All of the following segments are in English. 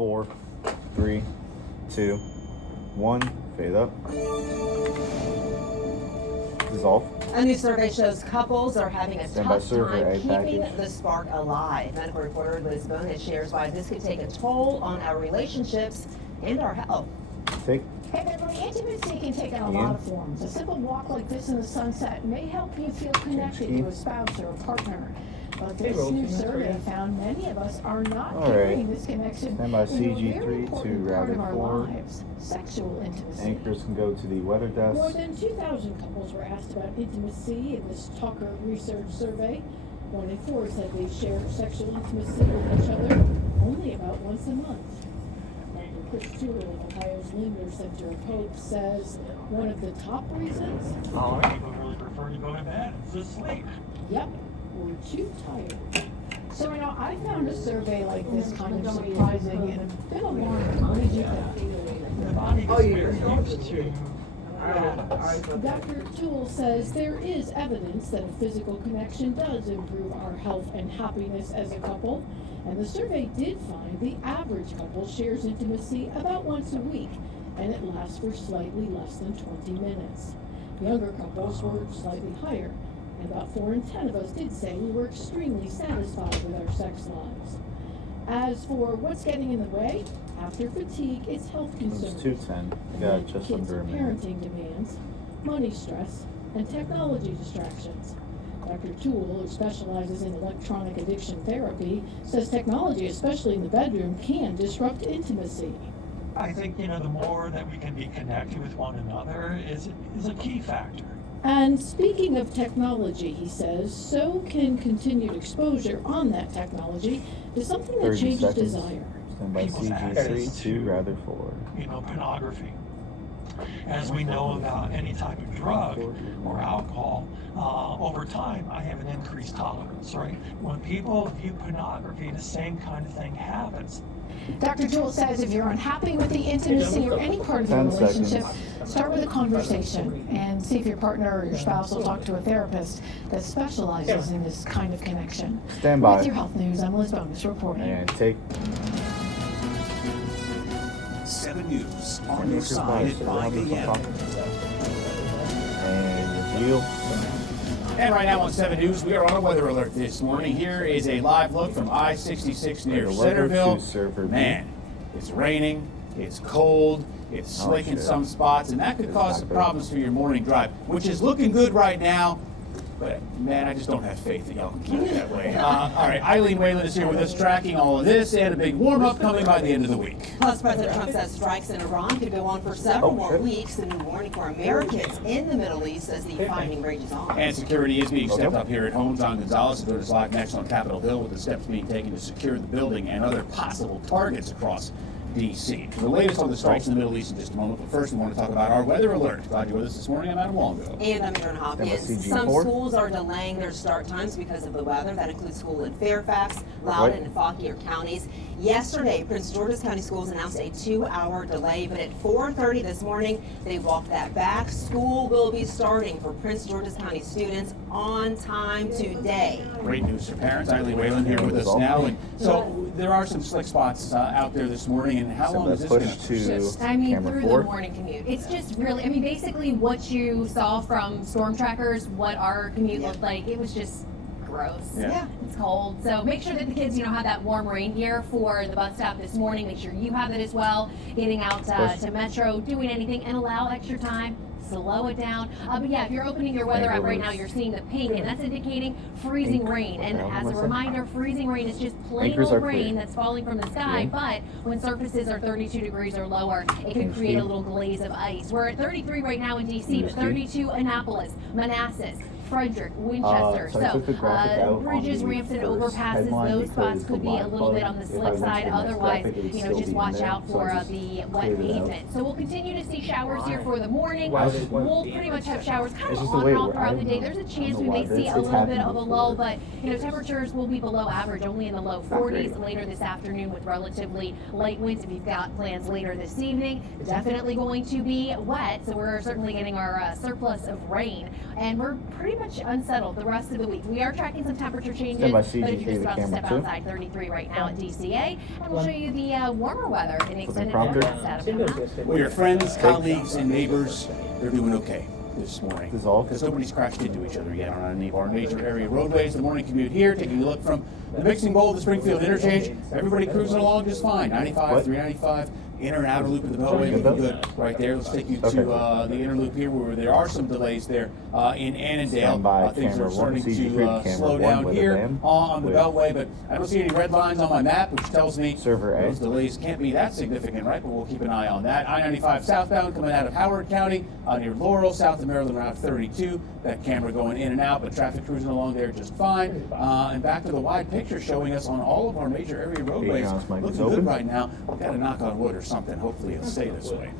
4, 3, 2, 1. Fade up. Dissolve. A new survey shows couples are having a Stand by tough survey, time A keeping package. the spark alive. Medical reporter Liz Bonet shares why this could take a toll on our relationships and our health. Take. Hey, Beverly, intimacy can take on a lot of forms. A simple walk like this in the sunset may help you feel connected to a spouse or a partner. But this new survey found many of us are not carrying this connection Stand by into a CG3 very to important part router of our 4. lives, sexual intimacy. Anchors can go to the weather desk. More than 2,000 couples were asked about intimacy in this Talker research survey. 1 in 4 said they share sexual intimacy with each other only about once a month. Dr. Chris Toole of Ohio's Linder Center of Hope says one of the top reasons, People really prefer to go to bed and sleep. yep, we're too tired. So, I found a survey like this kind of surprising and a bit alarming. What did you think? The body gets very used to Dr. Toole says there is evidence that a physical connection does improve our health and happiness as a couple, and the survey did find the average couple shares intimacy about once a week, and it lasts for slightly less than 20 minutes. Younger couples were slightly higher, and about 4 in 10 of us did say we were extremely satisfied with our sex lives. As for what's getting in the way, after fatigue, it's health concerns. It's 2:10. And Got then just kids' under a minute. parenting demands, money stress, and technology distractions. Dr. Toole, who specializes in electronic addiction therapy, says technology, especially in the bedroom, can disrupt intimacy. I think, the more that we can be connected with one another is a key factor. And speaking of technology, he says, so can continued exposure on that technology to something that 30 changes seconds. desire. Stand by People's CG3 access to to- router 4. Pornography. As we know about any type of drug or alcohol, over time, I have an increased tolerance, right? When people view pornography, the same kind of thing happens. Dr. Toole says if you're unhappy with the intimacy or any part of the 10 relationship, seconds. start with a conversation and see if your partner or your spouse will talk to a therapist that specializes in this kind of connection. Stand by. With your health news, I'm Liz Bonus reporting. And take. 7 News on your side at 5 a.m. And reveal. And right now on 7 News, we are on a weather alert this morning. Here is a live look from I-66 near The weather Centerville. to server B. Man, it's raining, it's cold, it's slick in shit. some spots, and that could It's cause not some good. problems for your morning drive, which is looking good right now. But man, I just don't have faith that y'all can keep it that way. All right, Eileen Whalen is here with us, tracking all of this, and a big warm-up coming by the end of the week. Plus, President Trump says strikes in Iran could go on for several more weeks. A new warning for Americans in the Middle East as the fighting rages on. And security is being stepped up here at home. John Gonzalez is doing us live next on Capitol Hill with the steps being taken to secure the building and other possible targets across D.C. The latest on the strikes in the Middle East in just a moment, but first we want to talk about our weather alert. Glad you're with us this morning. I'm Adam Longo. And I'm Aaron Hopkins. CG4. Some schools are delaying their start times because of the weather. That includes school in Fairfax, Loudoun, and Fauquier counties. Yesterday, Prince George's County Schools announced a 2-hour delay, but at 4:30 this morning, they walked that back. School will be starting for Prince George's County students on time today. Great news for parents. Eileen Whalen here with us now. And so there are some slick spots out there this morning. And how long is this going to persist? I mean, Camera through 4. the morning commute. It's just really, basically what you saw from storm trackers, what our commute looked like, it was just gross. Yeah. It's cold. So make sure that the kids, have that warm rain gear for the bus stop this morning. Make sure you have it as well. Getting out to Metro, doing anything, and allow extra time. Slow it down. But yeah, if you're opening your weather app right now, you're seeing the pink, and that's indicating freezing rain. And as a reminder, freezing rain is just plain Anchors old are clear. rain that's falling from the sky. But when surfaces are 32 degrees or lower, it can create a little glaze of ice. We're at 33 right now in DC, but 32 Annapolis, Manassas, Frederick, Winchester. So I took the graphic out on Bridges, the ramps, and first overpasses, headline those spots because could the be a live little bit bug, on the if I slick went to side. the next Otherwise, graphic, it would still just be in watch there. out So for I just the wet cleared it out. pavement. So we'll continue to see showers here for the morning. Wow. We'll pretty much have showers kind It's of just the on way and it off works. throughout I the don't day. know. There's a I chance don't we know may why, see but a it's little bit happened of a before. lull, but temperatures will be below average only in the low 40s later this afternoon with relatively light winds. If you've got plans later this evening, definitely going to be wet. So we're certainly getting our surplus of rain, and we're pretty much unsettled the rest of the week. We are tracking some temperature changes, Stand by but if you're CGK, just the about to camera step too. outside, 33 right now at DCA, and we'll show you the warmer weather in the extended prompter. forecast Adam coming up. Well, your friends, colleagues, and neighbors, they're doing okay this morning. Dissolve. Because nobody's crashed into each other yet on any of our major area roadways. The morning commute here, taking a look from the mixing bowl of the Springfield interchange. Everybody cruising along just fine. 95, What? 395. Inner and outer loop of the Beltway looking good right there. Let's take you to the inner loop here where there are some delays there in Annandale. Stand by Things camera are starting one, to CG3 slow camera down one, here weather van on the with Beltway, but I don't see any red lines on my map, which tells me Server A. those delays can't be that significant, right? But we'll keep an eye on that. I-95 southbound coming out of Howard County near Laurel, south of Maryland Route 32. That camera going in and out, but traffic cruising along there just fine. And back to the wide picture showing us on all of our major area roadways. John's mic is Looking good open. right now. We've got to knock on wood or something. Hopefully it'll stay this way.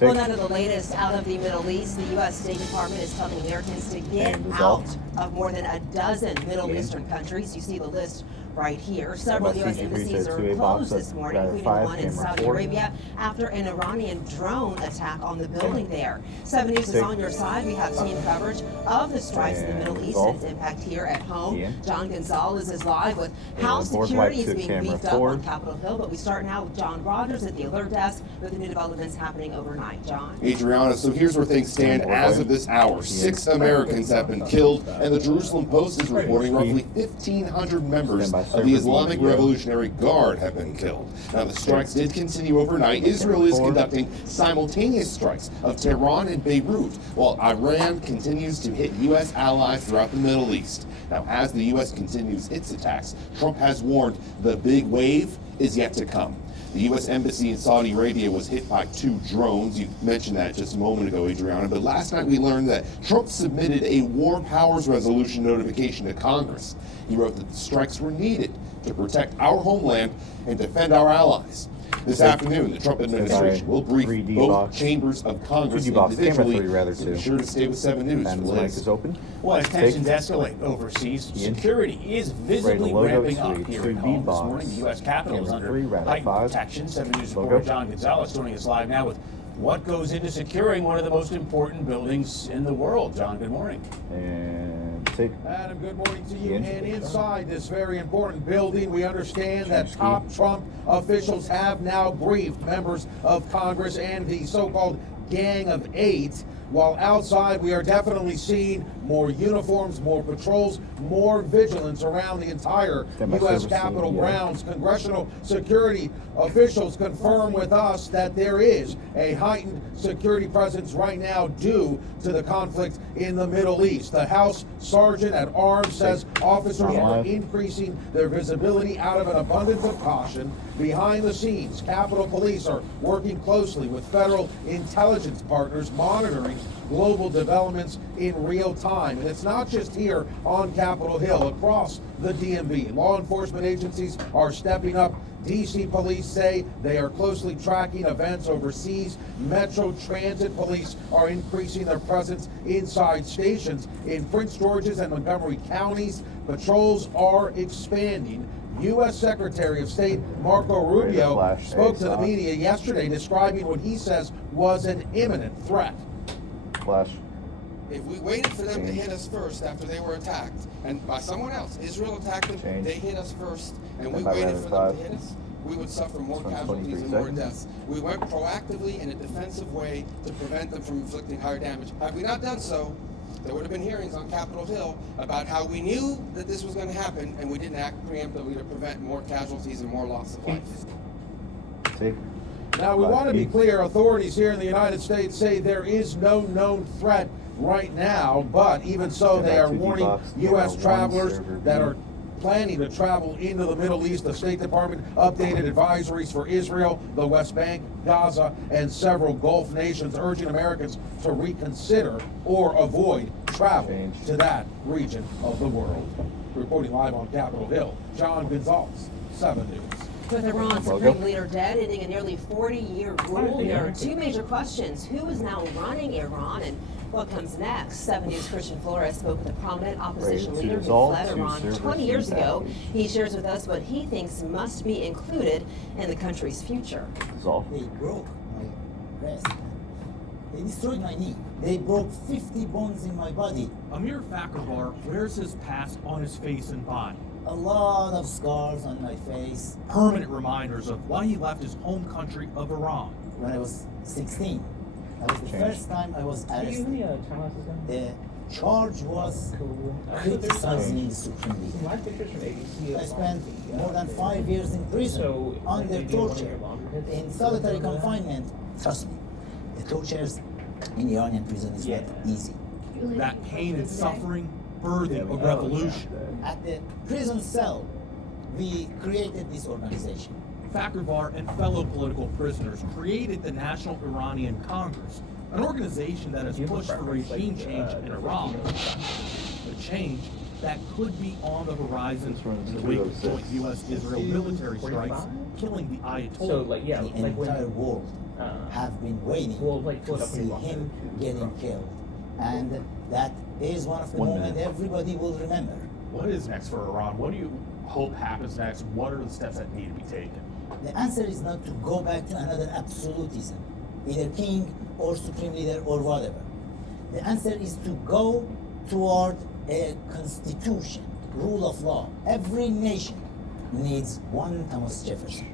Well, none of the latest out of the Middle East. The U.S. State Department is telling Americans to get out of more than a dozen Middle Eastern countries. You see the list right here. Several U.S. embassies are closed this morning, including one in Saudi Arabia, after an Iranian drone attack on the building there. 7 News is on your side. We have team coverage of the strikes in the Middle East and its impact here at home. John Gonzalez is live with how security is being beefed up on Capitol Hill. But we start now with John Rogers at the alert desk with the new developments happening overnight. John? Adriana, so here's where things stand as of this hour. 6 Americans have been killed, and the Jerusalem Post is reporting roughly 1,500 members of the Islamic Revolutionary Guard have been killed. Now, the strikes did continue overnight. Israel is conducting simultaneous strikes of Tehran and Beirut, while Iran continues to hit U.S. allies throughout the Middle East. Now, as the U.S. continues its attacks, Trump has warned the big wave is yet to come. The U.S. Embassy in Saudi Arabia was hit by 2 drones. You mentioned that just a moment ago, Adriana. But last night we learned that Trump submitted a War Powers Resolution notification to Congress. He wrote that the strikes were needed to protect our homeland and defend our allies. This afternoon, the Trump administration will brief both chambers of Congress individually. So be sure to stay with 7 News for the latest. Is open. Well, as tensions escalate overseas, security is visibly ramping up here at home. This morning, the U.S. Capitol is under heightened protection. 7 News reporter John Gonzalez joining us live now with what goes into securing one of the most important buildings in the world. John, good morning. And take. Adam, good morning to you. And inside this very important building, we understand that top Trump officials have now briefed members of Congress and the so-called Gang of 8. While outside, we are definitely seeing more uniforms, more patrols, more vigilance around the entire U.S. Capitol grounds. Congressional security officials confirm with us that there is a heightened security presence right now due to the conflict in the Middle East. The House Sergeant at Arms says officers are increasing their visibility out of an abundance of caution. Behind the scenes, Capitol Police are working closely with federal intelligence partners, monitoring global developments in real time. And it's not just here on Capitol Hill. Across the DMV, law enforcement agencies are stepping up. D.C. police say they are closely tracking events overseas. Metro Transit police are increasing their presence inside stations in Prince George's and Montgomery counties. Patrols are expanding. U.S. Secretary of State Marco Rubio spoke to the media yesterday describing what he says was an imminent threat. Flash. If we waited for them to hit us first after they were attacked, and by someone else, Israel attacked them, they hit us first, and we waited for them to hit us, we would suffer more casualties and more deaths. We went proactively in a defensive way to prevent them from inflicting higher damage. Had we not done so, there would have been hearings on Capitol Hill about how we knew that this was going to happen, and we didn't act preemptively to prevent more casualties and more loss of life. Now, we want to be clear, authorities here in the United States say there is no known threat right now, but even so, they are warning U.S. travelers that are planning to travel into the Middle East. The State Department updated advisories for Israel, the West Bank, Gaza, and several Gulf nations, urging Americans to reconsider or avoid travel to that region of the world. Reporting live on Capitol Hill, John Gonzalez, 7 News. With Iran's supreme leader dead, ending a nearly 40-year rule, there are 2 major questions. Who is now running Iran, and what comes next? 7 News' Christian Flores spoke with a prominent opposition leader who fled Iran 20 years ago. He shares with us what he thinks must be included in the country's future. They broke my rest. They destroyed my knee. They broke 50 bones in my body. Amir Fakhrivar wears his past on his face and body. A lot of scars on my face. Permanent reminders of why he left his home country of Iran. When I was 16, that was the first time I was arrested. The charge was criticizing the Supreme Leader. I spent more than 5 years in prison under torture, in solitary confinement. Trust me, the tortures in the Iranian prison is not easy. That pain and suffering birthed a revolution. At the prison cell, we created this organization. Fakhrivar and fellow political prisoners created the National Iranian Congress, an organization that has pushed for regime change in Iran. A change that could be on the horizon in the wake of joint U.S.-Israel military strikes, killing the Ayatollah. The entire world have been waiting to see him getting killed. And that is one of the moments everybody will remember. What is next for Iran? What do you hope happens next? What are the steps that need to be taken? The answer is not to go back to another absolutism, either king or supreme leader or whatever. The answer is to go toward a constitution, rule of law. Every nation needs one Thomas Jefferson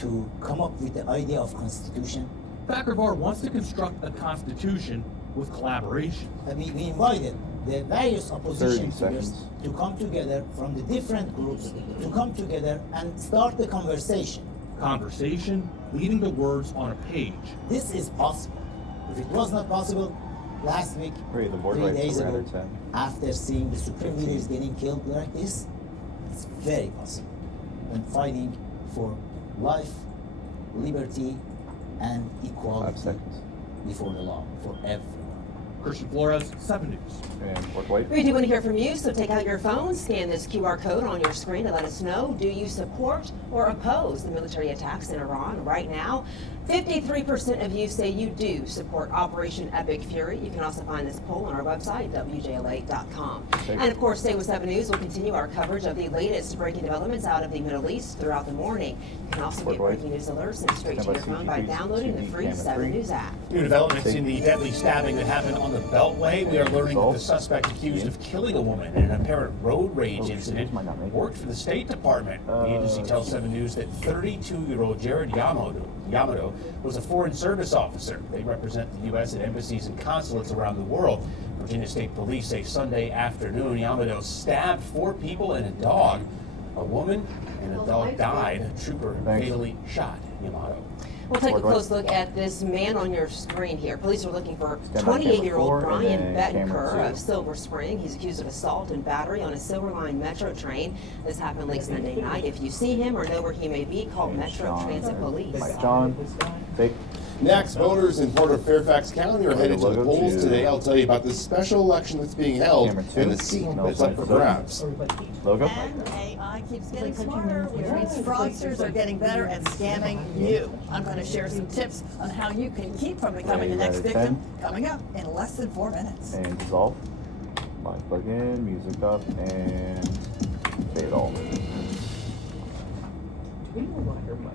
to come up with the idea of constitution. Fakhrivar wants to construct a constitution with collaboration. We invited the various opposition figures to come together from the different groups, to come together and start the conversation. Conversation leading to words on a page. This is possible. If it was not possible, last week, 3 days ago, after seeing the supreme leaders getting killed like this, it's very possible. And fighting for life, liberty, and equality before the law for everyone. Christian Flores, 7 News. And Mark White. We do want to hear from you, so take out your phone, scan this QR code on your screen to let us know. Do you support or oppose the military attacks in Iran right now? 53% of you say you do support Operation Epic Fury. You can also find this poll on our website, WJLA.com. And of course, stay with 7 News. We'll continue our coverage of the latest breaking developments out of the Middle East throughout the morning. You can also get breaking news alerts sent straight to your phone by downloading the free 7 News app. New developments in the deadly stabbing that happened on the Beltway. We are learning that the suspect accused of killing a woman in an apparent road rage incident worked for the State Department. The agency tells 7 News that 32-year-old Jared Yamato was a foreign service officer. They represent the U.S. at embassies and consulates around the world. Virginia State Police say Sunday afternoon Yamato stabbed 4 people and a dog. A woman and a dog died. A trooper fatally shot Yamato. We'll take a close look at this man on your screen here. Police are looking for 28-year-old Brian Bettenker of Silver Spring. He's accused of assault and battery on a Silver Line Metro train. This happened late Sunday night. If you see him or know where he may be, call Metro Transit Police. John, take. Next, voters in part of Fairfax County are headed to the polls today. I'll tell you about this special election that's being held and the seat that's up for grabs. Logo. And AI keeps getting smarter, which means fraudsters are getting better at scamming you. I'm going to share some tips on how you can keep from becoming the next victim coming up in less than 4 minutes. And dissolve. Mic plug in, music up, and fade all. Do we know why her mic